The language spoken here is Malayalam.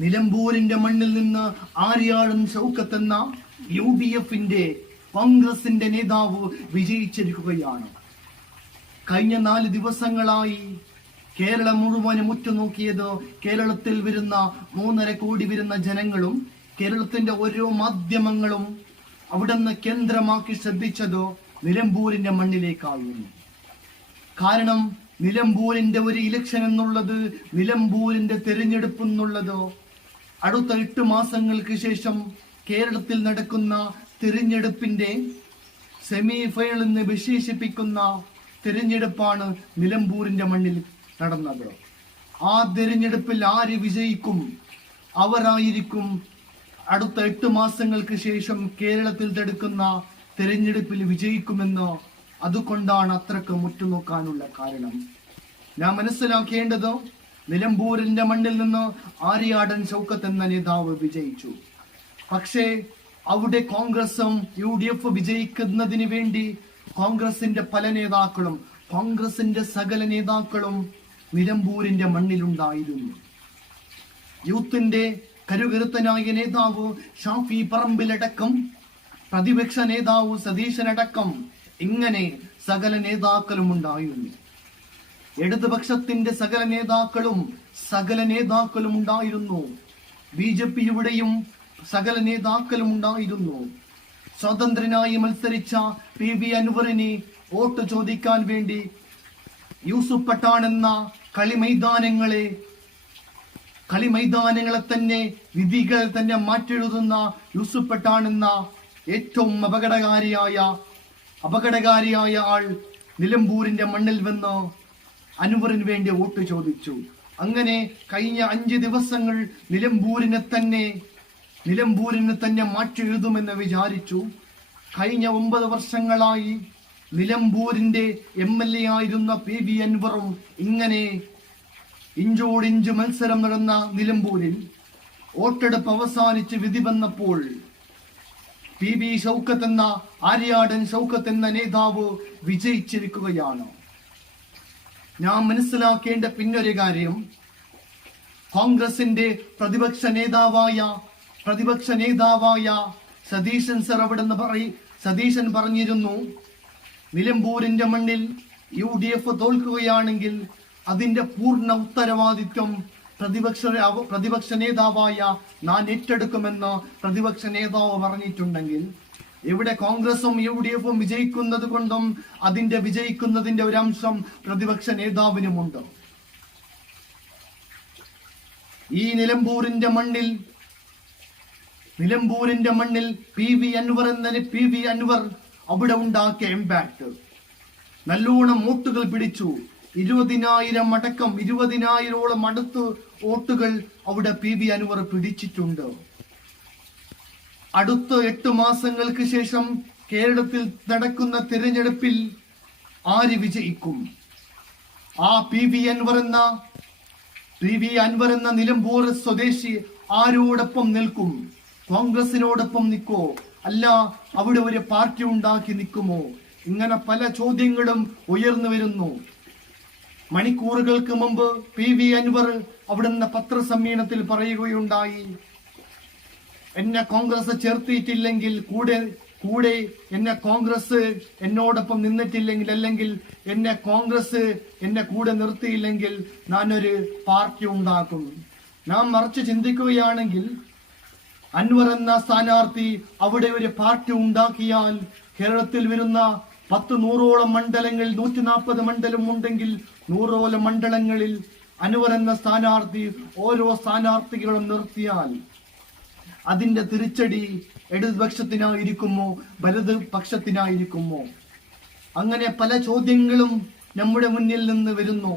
നിലമ്പൂരിന്റെ മണ്ണിൽ നിന്ന് ആര്യാടും ഷൗക്കത്തെന്ന യു ഡി എഫിന്റെ കോൺഗ്രസിന്റെ നേതാവ് വിജയിച്ചിരിക്കുകയാണ്. കഴിഞ്ഞ നാല് ദിവസങ്ങളായി കേരളം മുഴുവനും ഉറ്റുനോക്കിയത് കേരളത്തിൽ വരുന്ന മൂന്നര കോടി വരുന്ന ജനങ്ങളും കേരളത്തിന്റെ ഓരോ മാധ്യമങ്ങളും അവിടുന്ന് കേന്ദ്രമാക്കി ശ്രദ്ധിച്ചത് നിലമ്പൂരിന്റെ മണ്ണിലേക്കായിരുന്നു കാരണം നിലമ്പൂരിന്റെ ഒരു ഇലക്ഷൻ എന്നുള്ളത് നിലമ്പൂരിന്റെ തെരഞ്ഞെടുപ്പ് എന്നുള്ളത് അടുത്ത എട്ട് മാസങ്ങൾക്ക് ശേഷം കേരളത്തിൽ നടക്കുന്ന തിരഞ്ഞെടുപ്പിന്റെ സെമി ഫൈനൽ എന്ന് വിശേഷിപ്പിക്കുന്ന തിരഞ്ഞെടുപ്പാണ് നിലമ്പൂരിന്റെ മണ്ണിൽ നടന്നത്. ആ തിരഞ്ഞെടുപ്പിൽ ആര് വിജയിക്കും? അവരായിരിക്കും അടുത്ത എട്ട് മാസങ്ങൾക്ക് ശേഷം കേരളത്തിൽ തടുക്കുന്ന തിരഞ്ഞെടുപ്പിൽ വിജയിക്കുമെന്ന് അതുകൊണ്ടാണ് അത്രയ്ക്ക് മുറ്റുനോക്കാനുള്ള കാരണം. ഞാൻ മനസ്സിലാക്കേണ്ടത് നിലമ്പൂരിന്റെ മണ്ണിൽ നിന്ന് ആര്യാടൻ ചൗക്കത്ത് എന്ന നേതാവ് വിജയിച്ചു. പക്ഷേ അവിടെ കോൺഗ്രസും യു ഡി എഫ് വിജയിക്കുന്നതിന് വേണ്ടി കോൺഗ്രസിന്റെ പല നേതാക്കളും കോൺഗ്രസിന്റെ സകല നേതാക്കളും നിലമ്പൂരിന്റെ മണ്ണിലുണ്ടായിരുന്നു. യൂത്തിന്റെ കരുകരുത്തനായ നേതാവ് ഷാഫി പറമ്പിലടക്കം പ്രതിപക്ഷ നേതാവ് സതീശനടക്കം ഇങ്ങനെ സകല നേതാക്കളും ഉണ്ടായിരുന്നു ഇടതുപക്ഷത്തിന്റെ സകല നേതാക്കളും സകല നേതാക്കളും ഉണ്ടായിരുന്നു. ബി ജെ പിയുടെയും സകല നേതാക്കളും ഉണ്ടായിരുന്നു. സ്വതന്ത്രനായി മത്സരിച്ച പി വി അൻവറിനെ വോട്ട് ചോദിക്കാൻ വേണ്ടി യൂസുഫ് പട്ടാൺ എന്ന കളിമൈതാനങ്ങളെ കളിമൈതാനങ്ങളെ തന്നെ വിധികൾ തന്നെ മാറ്റെഴുതുന്ന യൂസുഫ് പട്ടാൺ എന്ന ഏറ്റവും അപകടകാരിയായ അപകടകാരിയായ ആൾ നിലമ്പൂരിന്റെ മണ്ണിൽ വന്ന് അൻവറിന് വേണ്ടി വോട്ട് ചോദിച്ചു. അങ്ങനെ കഴിഞ്ഞ അഞ്ച് ദിവസങ്ങൾ നിലമ്പൂരിനെ തന്നെ നിലമ്പൂരിനെ തന്നെ മാറ്റി എഴുതുമെന്ന് വിചാരിച്ചു. കഴിഞ്ഞ ഒമ്പത് വർഷങ്ങളായി നിലമ്പൂരിന്റെ എം എൽ എ ആയിരുന്ന പി വി അൻവറും ഇങ്ങനെ ഇഞ്ചോടിഞ്ച് മത്സരം നടന്ന നിലമ്പൂരിൽ വോട്ടെടുപ്പ് അവസാനിച്ച് വിധി വന്നപ്പോൾ പി ബി ഷൗക്കത്ത് എന്ന ആര്യാടൻ ഷൗക്കത്ത് എന്ന നേതാവ് വിജയിച്ചിരിക്കുകയാണ്. ഞാൻ മനസ്സിലാക്കേണ്ട പിന്നൊരു കാര്യം. കോൺഗ്രസിന്റെ പ്രതിപക്ഷ നേതാവായ പ്രതിപക്ഷ നേതാവായ സതീശൻ സർ അവിടെ പറയി സതീശൻ പറഞ്ഞിരുന്നു നിലമ്പൂരിന്റെ മണ്ണിൽ യു ഡി എഫ് തോൽക്കുകയാണെങ്കിൽ അതിന്റെ പൂർണ ഉത്തരവാദിത്വം പ്രതിപക്ഷ പ്രതിപക്ഷ നേതാവായ ഞാൻ ഏറ്റെടുക്കുമെന്ന് പ്രതിപക്ഷ നേതാവ് പറഞ്ഞിട്ടുണ്ടെങ്കിൽ ഇവിടെ കോൺഗ്രസും യു ഡി എഫും വിജയിക്കുന്നത് കൊണ്ടും അതിന്റെ വിജയിക്കുന്നതിന്റെ ഒരു അംശം പ്രതിപക്ഷ നേതാവിനുമുണ്ട്. ഈ നിലമ്പൂരിന്റെ മണ്ണിൽ നിലമ്പൂരിന്റെ മണ്ണിൽ പി വി അൻവർ എന്ന പി വി അൻവർ അവിടെ ഉണ്ടാക്കിയ ഇമ്പാക്ട് നല്ലോണം വോട്ടുകൾ പിടിച്ചു. ഇരുപതിനായിരം അടക്കം ഇരുപതിനായിരോളം അടുത്ത് വോട്ടുകൾ അവിടെ പി വി അൻവർ പിടിച്ചിട്ടുണ്ട്. അടുത്ത എട്ട് മാസങ്ങൾക്ക് ശേഷം കേരളത്തിൽ നടക്കുന്ന തിരഞ്ഞെടുപ്പിൽ ആര് വിജയിക്കും? ആ പി വി അൻവർ എന്ന പി വി അൻവർ എന്ന നിലമ്പൂർ സ്വദേശി ആരോടൊപ്പം നിൽക്കും? കോൺഗ്രസിനോടൊപ്പം നിൽക്കോ? അല്ല അവിടെ ഒരു പാർട്ടി ഉണ്ടാക്കി നിൽക്കുമോ? ഇങ്ങനെ പല ചോദ്യങ്ങളും ഉയർന്നു വരുന്നു. മണിക്കൂറുകൾക്ക് മുമ്പ് പി വി അൻവർ അവിടുന്ന് പത്രസമ്മേളനത്തിൽ പറയുകയുണ്ടായി. എന്നെ കോൺഗ്രസ് ചേർത്തിയിട്ടില്ലെങ്കിൽ കൂടെ കൂടെ എന്നെ കോൺഗ്രസ് എന്നോടൊപ്പം നിന്നിട്ടില്ലെങ്കിൽ അല്ലെങ്കിൽ എന്നെ കോൺഗ്രസ് എന്നെ കൂടെ നിർത്തിയില്ലെങ്കിൽ ഞാനൊരു പാർട്ടി ഉണ്ടാക്കും നാം മറിച്ച് ചിന്തിക്കുകയാണെങ്കിൽ അൻവർ എന്ന സ്ഥാനാർത്ഥി അവിടെ ഒരു പാർട്ടി ഉണ്ടാക്കിയാൽ കേരളത്തിൽ വരുന്ന പത്ത് നൂറോളം മണ്ഡലങ്ങളിൽ നൂറ്റി നാൽപ്പത് മണ്ഡലം ഉണ്ടെങ്കിൽ നൂറോളം മണ്ഡലങ്ങളിൽ അൻവർ എന്ന സ്ഥാനാർത്ഥി ഓരോ സ്ഥാനാർത്ഥികളും നിർത്തിയാൽ അതിന്റെ തിരിച്ചടി ഇടതുപക്ഷത്തിനായിരിക്കുമോ വലത് പക്ഷത്തിനായിരിക്കുമോ അങ്ങനെ പല ചോദ്യങ്ങളും നമ്മുടെ മുന്നിൽ നിന്ന് വരുന്നു.